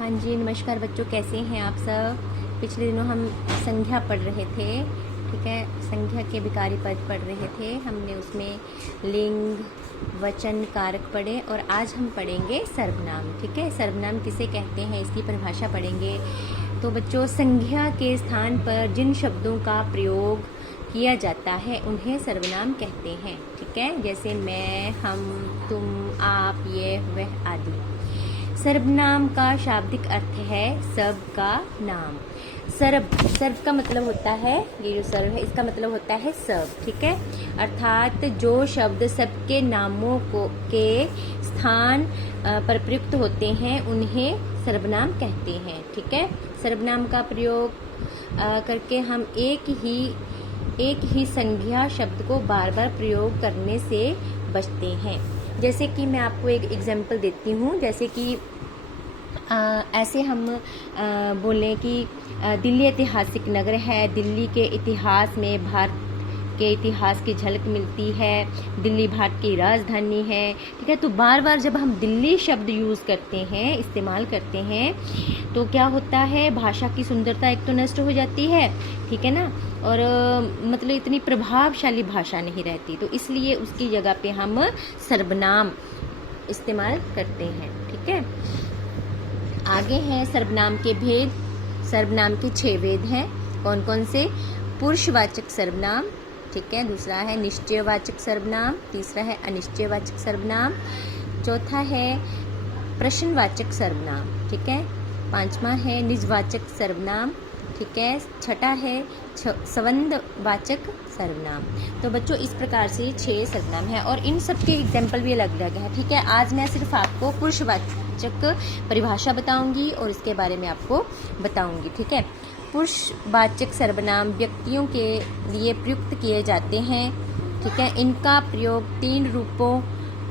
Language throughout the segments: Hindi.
हाँ जी, नमस्कार बच्चों, कैसे हैं आप सब। पिछले दिनों हम संज्ञा पढ़ रहे थे, ठीक है। संज्ञा के विकारी पद पढ़ रहे थे, हमने उसमें लिंग, वचन, कारक पढ़े और आज हम पढ़ेंगे सर्वनाम, ठीक है। सर्वनाम किसे कहते हैं, इसकी परिभाषा पढ़ेंगे। तो बच्चों, संज्ञा के स्थान पर जिन शब्दों का प्रयोग किया जाता है उन्हें सर्वनाम कहते हैं, ठीक है। जैसे मैं, हम, तुम, आप, ये, वह आदि। सर्वनाम का शाब्दिक अर्थ है सब का नाम। सर्व का मतलब होता है, ये जो सर्व है इसका मतलब होता है सब, ठीक है। अर्थात जो शब्द सबके नामों के स्थान पर प्रयुक्त होते हैं उन्हें सर्वनाम कहते हैं, ठीक है। सर्वनाम का प्रयोग करके हम एक ही संज्ञा शब्द को बार बार प्रयोग करने से बचते हैं। जैसे कि मैं आपको एक एग्जाम्पल देती हूँ। जैसे कि ऐसे हम बोलें कि दिल्ली ऐतिहासिक नगर है, दिल्ली के इतिहास में भारत के इतिहास की झलक मिलती है, दिल्ली भारत की राजधानी है, ठीक है। तो बार बार जब हम दिल्ली शब्द यूज़ करते हैं, इस्तेमाल करते हैं, तो क्या होता है, भाषा की सुंदरता एक तो नष्ट हो जाती है, ठीक है ना, और मतलब इतनी प्रभावशाली भाषा नहीं रहती। तो इसलिए उसकी जगह पे हम सर्वनाम इस्तेमाल करते हैं, ठीक है। आगे हैं सर्वनाम के भेद। सर्वनाम के 6 भेद हैं। कौन कौन से? पुरुषवाचक सर्वनाम, ठीक है। दूसरा है निश्चयवाचक सर्वनाम। तीसरा है अनिश्चयवाचक सर्वनाम। चौथा है प्रश्नवाचक सर्वनाम, ठीक है। पांचवा है निजवाचक सर्वनाम, ठीक है। छठा है संबंधवाचक सर्वनाम। तो बच्चों, इस प्रकार से 6 सर्वनाम है और इन सब के एग्जाम्पल भी अलग अलग है, ठीक है। आज मैं सिर्फ आपको पुरुषवाचक परिभाषा बताऊंगी और इसके बारे में आपको बताऊंगी, ठीक है। पुरुषवाचक सर्वनाम व्यक्तियों के लिए प्रयुक्त किए जाते हैं, ठीक है। इनका प्रयोग 3 रूपों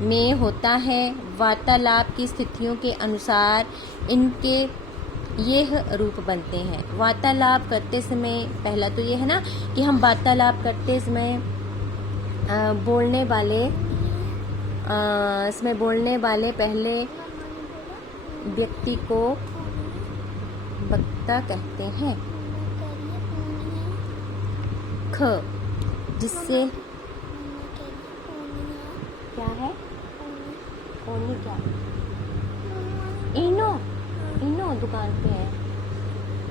में होता है। वार्तालाप की स्थितियों के अनुसार इनके ये रूप बनते हैं। वार्तालाप करते समय, पहला तो ये है ना कि हम वार्तालाप करते समय बोलने वाले पहले व्यक्ति को वक्ता कहते हैं। ख, जिससे क्या है, ओनी क्या, इनो दुकान पे है,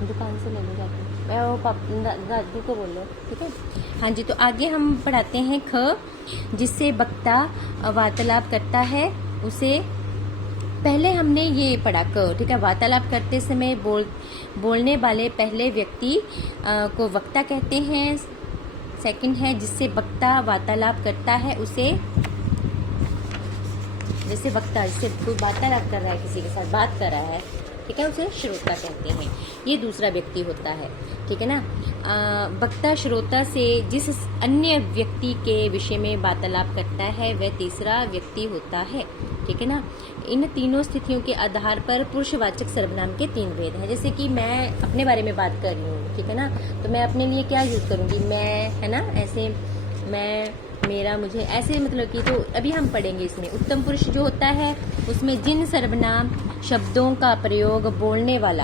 दुकान से ले लो जाके, वो दादू को बोलो, ठीक है। हाँ जी, तो आगे हम पढ़ाते हैं ख, जिससे वक्ता वार्तालाप करता है उसे, पहले हमने ये पढ़ा क, ठीक है। वार्तालाप करते समय बोलने वाले पहले व्यक्ति को वक्ता कहते हैं। सेकंड है जिससे वक्ता वार्तालाप करता है उसे, जैसे वक्ता जिससे कोई वार्तालाप कर रहा है, किसी के साथ बात कर रहा है, ठीक है, उसे श्रोता कहते हैं। ये दूसरा व्यक्ति होता है, ठीक है ना। वक्ता श्रोता से जिस अन्य व्यक्ति के विषय में वार्तालाप करता है वह तीसरा व्यक्ति होता है, ठीक है ना। इन तीनों स्थितियों के आधार पर पुरुषवाचक सर्वनाम के 3 भेद हैं। जैसे कि मैं अपने बारे में बात कर रही हूँ, ठीक है ना, तो मैं अपने लिए क्या यूज करूँगी, मैं, है ना, ऐसे मैं, मेरा, मुझे, ऐसे मतलब कि। तो अभी हम पढ़ेंगे इसमें उत्तम पुरुष जो होता है उसमें जिन सर्वनाम शब्दों का प्रयोग बोलने वाला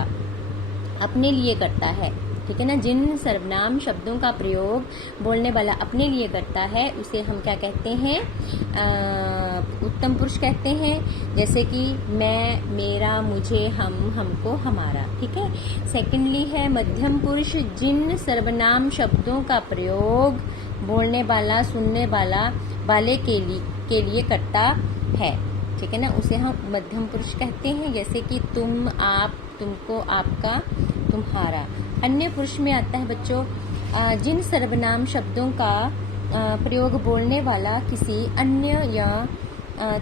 अपने लिए करता है, ठीक है ना, जिन सर्वनाम शब्दों का प्रयोग बोलने वाला अपने लिए करता है उसे हम क्या कहते हैं, उत्तम पुरुष कहते हैं। जैसे कि मैं, मेरा, मुझे, हम, हमको, हमारा, ठीक है। सेकेंडली है मध्यम पुरुष, जिन सर्वनाम शब्दों का प्रयोग बोलने वाला सुनने वाले के लिए करता है, ठीक है ना, उसे हम मध्यम पुरुष कहते हैं। जैसे कि तुम, आप, तुमको, आपका, तुम्हारा। अन्य पुरुष में आता है बच्चों जिन सर्वनाम शब्दों का प्रयोग बोलने वाला किसी अन्य या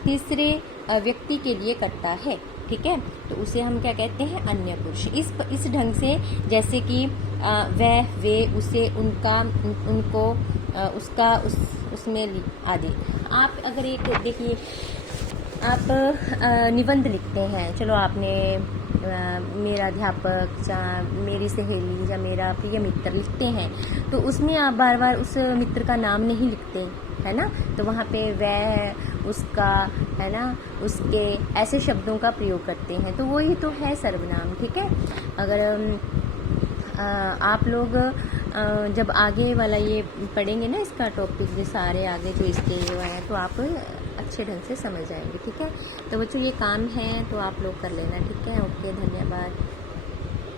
तीसरे व्यक्ति के लिए करता है, ठीक है, तो उसे हम क्या कहते हैं, अन्य पुरुष। इस ढंग से, जैसे कि वह, वे, उसे, उनका, उनको, उसका, उसमें आदि। आप अगर एक देखिए, आप निबंध लिखते हैं, चलो आपने मेरा अध्यापक या मेरी सहेली या मेरा प्रिय मित्र लिखते हैं, तो उसमें आप बार बार उस मित्र का नाम नहीं लिखते, है ना। तो वहाँ पे वह, उसका, है ना, उसके, ऐसे शब्दों का प्रयोग करते हैं, तो वही तो है सर्वनाम। ठीक है, अगर आप लोग जब आगे वाला ये पढ़ेंगे ना, इसका टॉपिक जो सारे आगे जो इसके जो है, तो आप अच्छे ढंग से समझ जाएंगे। ठीक है, तो बच्चों ये काम है तो आप लोग कर लेना। ठीक है, ओके, धन्यवाद।